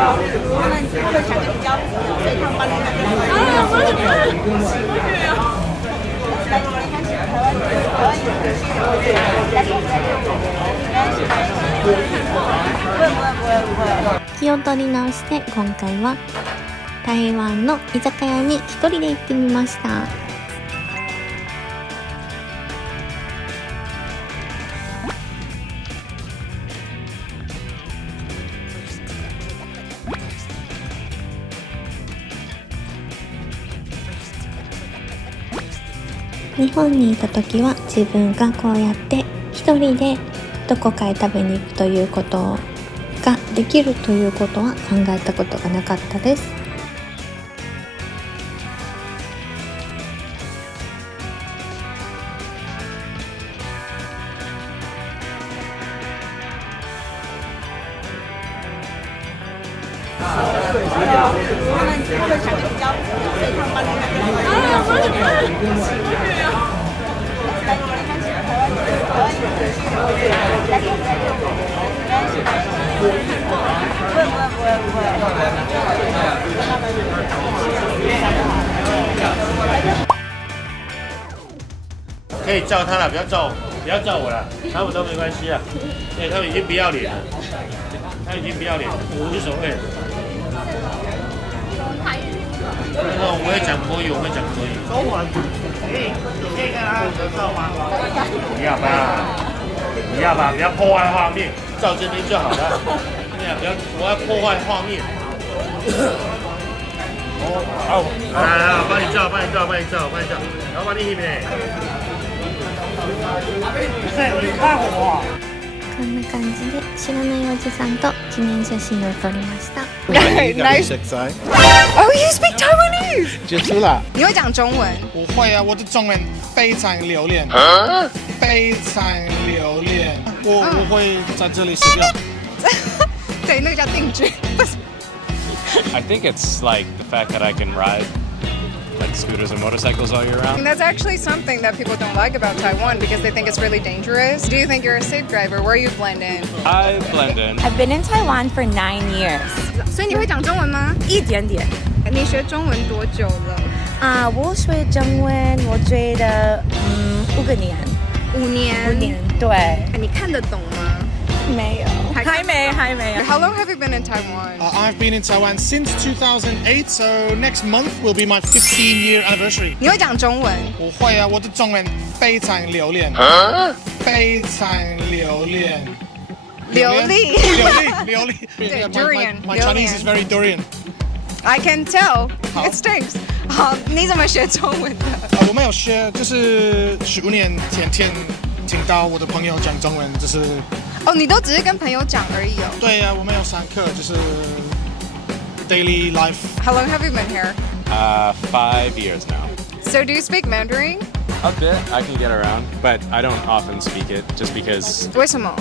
他们会想去交朋友，所以他们帮你买。我也不会啊。来，你看台湾有些来不会。気を取り直して今回は台湾の居酒屋に一人で行ってみました。日本にいた時は自分がこうやって一人でどこかへ食べに行くということができるということは考えたことがなかったです。他们会想去交朋友，所以他们帮你买。我也不会啊。来，你看台湾有些来不会。可以叫他了，不要叫我了，他们都没关系啊。对，他们已经不要脸了，无所谓。那我会讲国语，中文。你可以跟他合照吗？不要吧，不要破坏画面，照这边就好了。对呀，不要破坏画面。来，帮你照，然后帮你一边。你看我。こんな感じで知らないおじさんと記念写真を撮りました。Nice. Oh, you speak Taiwanese? 结束了。你会讲中文？我会啊，我的中文非常流利。非常流利。我会在这里睡觉。对，那个叫定居。I think it's like the fact that I can ride like scooters and motorcycles all year round. And that's actually something that people don't like about Taiwan because they think it's really dangerous. Do you think you're a safe driver? Where you blend in? I blend in. I've been in Taiwan for 9 years. 所以你会讲中文吗？一点点。你学中文多久了？我学中文，我觉得5个年。5年。对。你看得懂吗？没有，还没。How long have you been in Taiwan? I've been in Taiwan since 2008, so next month will be my 15-year anniversary. 你会讲中文？我会啊，我的中文非常流利。非常流利。流利。对 ，durian. My Chinese is very durian. I can tell. It stinks. 好，你怎么学中文的？我没有学，就是15年前听到我的朋友讲中文，就是哦，你都只是跟朋友讲而已哦。对呀，我没有上课，就是 daily life. How long have you been here? 5 years now. So do you speak Mandarin? A bit. I can get around, but I don't often speak it just because. 为什么？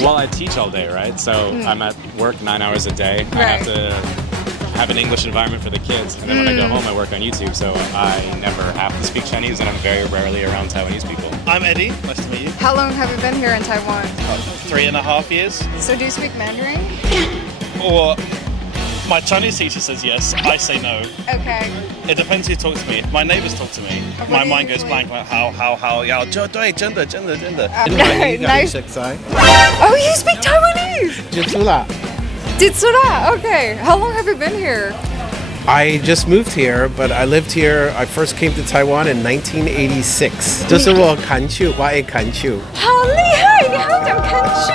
Well, I teach all day, right? So I'm at work 9 hours a day. Right. I have to have an English environment for the kids, and then when I go home, I work on YouTube. So I never have to speak Chinese, and I'm very rarely around Taiwanese people. I'm Eddie. Nice to meet you. How long have you been here in Taiwan? 3.5 years. So do you speak Mandarin? Or my Chinese teacher says yes. I say no. Okay. It depends who talks to me. My neighbors talk to me. My mind goes blank. Like how? 对，真的。Okay, nice. 塞。Oh, you speak Taiwanese? 结束了。Okay. How long have you been here? I just moved here, but I lived here. I first came to Taiwan in 1986. 这是我看球，我爱看球。好厉害！你还会讲看球？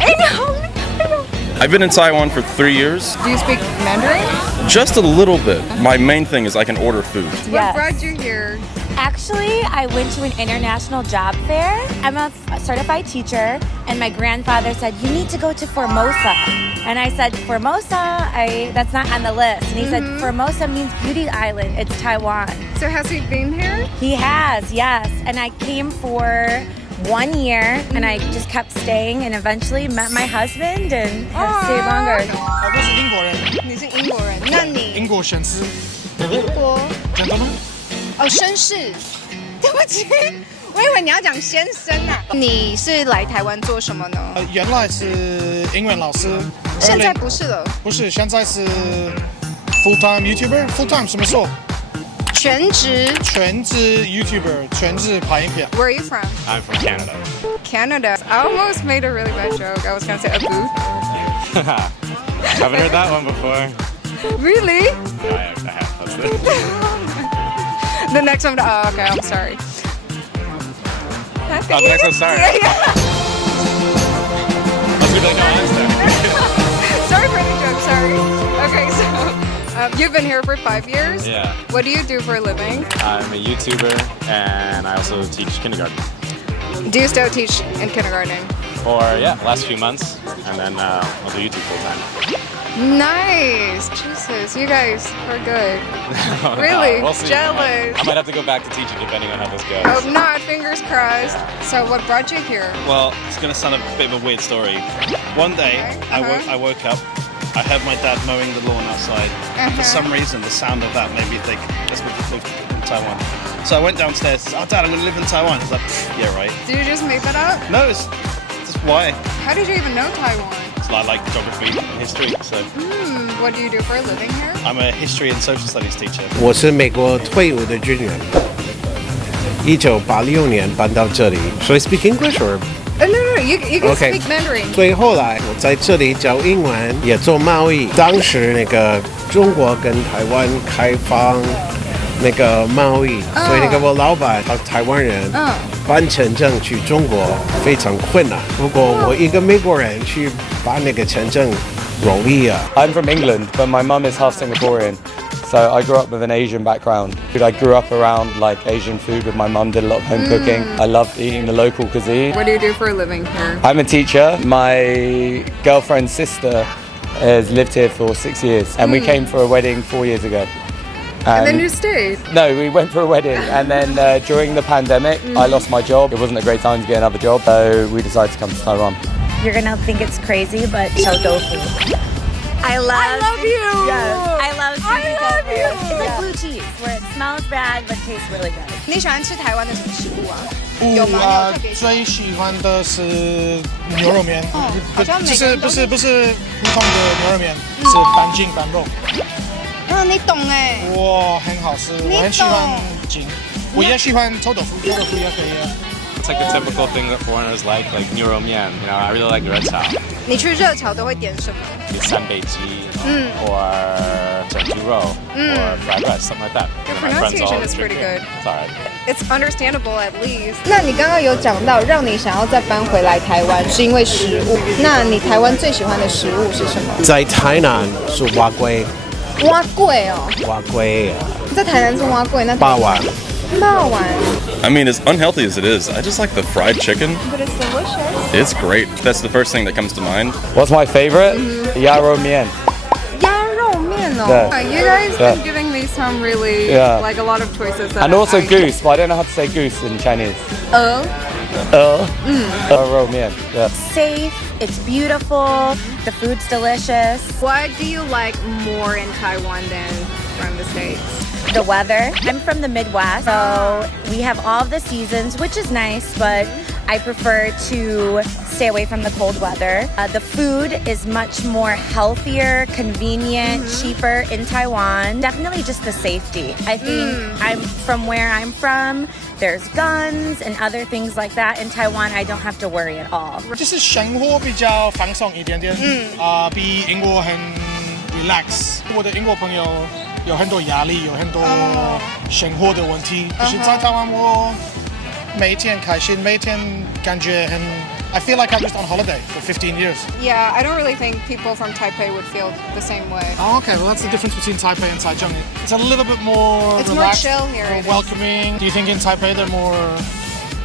哎，你好厉害哦！ I've been in Taiwan for 3 years. Do you speak Mandarin? Just a little bit. My main thing is I can order food. What brought you here? Actually, I went to an international job fair. I'm a certified teacher, and my grandfather said, you need to go to Formosa. And I said, Formosa? That's not on the list. And he said, Formosa means beauty island. It's Taiwan. So has he been here? He has, yes. And I came for 1 year, and I just kept staying, and eventually met my husband and have stayed longer. 我是英国人。你是英国人，那你英国绅士。英国？真的吗？哦，绅士。对不起，我以为你要讲先生啊。你是来台湾做什么呢？原来是英文老师，现在不是了，不是，现在是 full time YouTuber。full time 什么时候？全职YouTuber， 全职拍影片。Where are you from? I'm from Canada. Canada. I almost made a really bad joke. I was gonna say a booth. Haven't heard that one before. Really? I have. That's it. The next one. Oh, okay. I'm sorry. Oh, the next one's sorry. Must be like no answer. Sorry for the joke. Sorry. Okay, so you've been here for 5 years. Yeah. What do you do for a living? I'm a YouTuber and I also teach kindergarten. Do you still teach in kindergarten? For last few months, and then I'll do YouTube full time. Nice. Jesus, you guys are good. Really? We'll see. Jealous. I might have to go back to teaching depending on how this goes. Hope not. Fingers crossed. So, what brought you here? Well, it's going to sound a bit of a weird story. One day, I woke up, I heard my dad mowing the lawn outside. For some reason, the sound of that made me think, let's move to Taiwan. So I went downstairs, oh Dad, I'm going to live in Taiwan. He's like, yeah, right. Did you just make that up? No, it's just why. How did you even know Taiwan? I like geography and history, so. What do you do for a living here? I'm a history and social studies teacher. 我是美国退伍的军人，1986年搬到这里。So I speak English or? No, you can Okay. speak Mandarin. 所以后来我在这里教英文，也做贸易。当时那个中国跟台湾开放那个贸易，所以那个我老板他台湾人，办签证去中国非常困难。不过我一个美国人去办那个签证容易啊。I'm from England, but my mum is half Singaporean. So I grew up with an Asian background. I grew up around like Asian food with my mum, did a lot of home cooking. I loved eating the local cuisine. What do you do for a living here? I'm a teacher. My girlfriend's sister has lived here for 6 years and we came for a wedding 4 years ago. And then you stayed? No, we went for a wedding and then during the pandemic I lost my job. It wasn't a great time to get another job, so we decided to come to Taiwan. You're gonna think it's crazy, but xiao tofu. I love you. Yes, I love tofu. It's like blue cheese, where it smells bad but tastes really good. 你喜欢吃台湾的什么食物啊？最喜欢的是牛肉面，不是普通的牛肉面，是半筋半肉。你懂哎。哇，很好吃，我很喜欢筋，我也喜欢臭豆腐，臭豆腐也可以。It's like the typical thing that foreigners like牛肉面. You know, I really like 热炒. 你去热炒都会点什么？三杯鸡, or 整猪肉, or fried rice, something like that. Your pronunciation is pretty good. It's alright. It's understandable at least. 那你刚刚有讲到，让你想要再搬回来台湾，是因为食物。那你台湾最喜欢的食物是什么？在台南是蛙龟。蛙贵哦。蛙龟。在台南是蛙贵，那霸王。I mean, as unhealthy as it is, I just like the fried chicken. But it's delicious. It's great. That's the first thing that comes to mind. What's my favorite? Yarou mian. Yarou mian. Yeah. You guys been giving me some really like a lot of choices. That And also goose, but I don't know how to say goose in Chinese. Yarou mian. Yeah. Safe. It's beautiful. The food's delicious. What do you like more in Taiwan than from the States? The weather. I'm from the Midwest, so we have all the seasons, which is nice, but I prefer to stay away from the cold weather. The food is much more healthier, convenient, cheaper in Taiwan. Definitely just the safety. I think from where I'm from, there's guns and other things like that. In Taiwan, I don't have to worry at all. 就是生活比较放松一点点，比英国很 relax。我的英国朋友有很多压力，有很多生活的问题。可是在台湾，我每天开心，每天感觉很。I feel like I'm just on holiday for 15 years. Yeah, I don't really think people from Taipei would feel the same way. Oh, okay. Well, that's the difference between Taipei and Taichung. It's a little bit more relaxed, more chill here. More welcoming. Do you think in Taipei they're more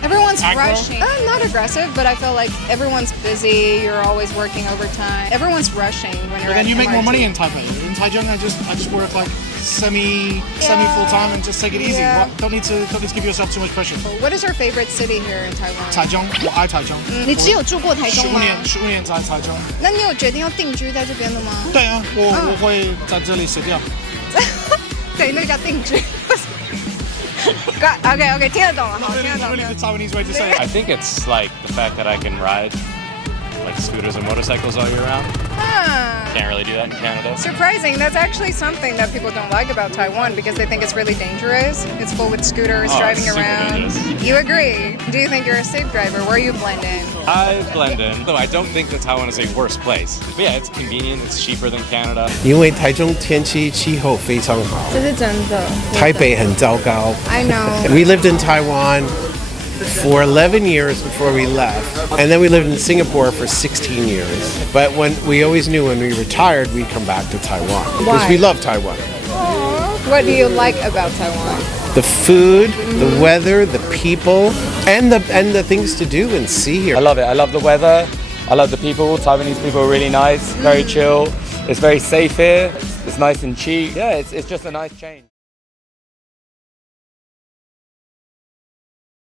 Everyone's aggro? rushing. Not aggressive, but I feel like everyone's busy. You're always working overtime. Everyone's rushing when you're. But then at you make MRT. more money in Taipei. In Taichung, I just work like semi full time and just take it easy. Yeah. Don't need to give yourself too much pressure. What is your favorite city here in Taiwan? 台中，我爱台中。你只有住过台中吗15年在台中。那你有决定要定居在这边的吗？对啊，我会在这里死掉。对，那个叫定居。Okay, 听得懂了，好，听得懂了。 Really the Taiwanese way to say it. I think it's like the fact that I can ride like scooters or motorcycles all year round. Can't really do that in Canada. Surprising. That's actually something that people don't like about Taiwan because they think it's really dangerous. It's full with scooters driving it's super around. dangerous. You agree? Do you think you're a safe driver? Where you blend in? I blend in, though I don't think that Taiwan is a worse place. But yeah, it's convenient, it's cheaper than Canada. 因为台中天气气候非常好，这是真的。台北很糟糕。 I know. We lived in Taiwan for 11 years before we left, and then we lived in Singapore for 16 years. But when we always knew when we retired, we'd come back to Taiwan because we love Taiwan. What do you like about Taiwan? The food, the weather, the people, and the things to do and see here. I love it. I love the weather. I love the people. Taiwanese people are really nice, very chill. It's very safe here. It's nice and cheap. Yeah, it's just a nice change.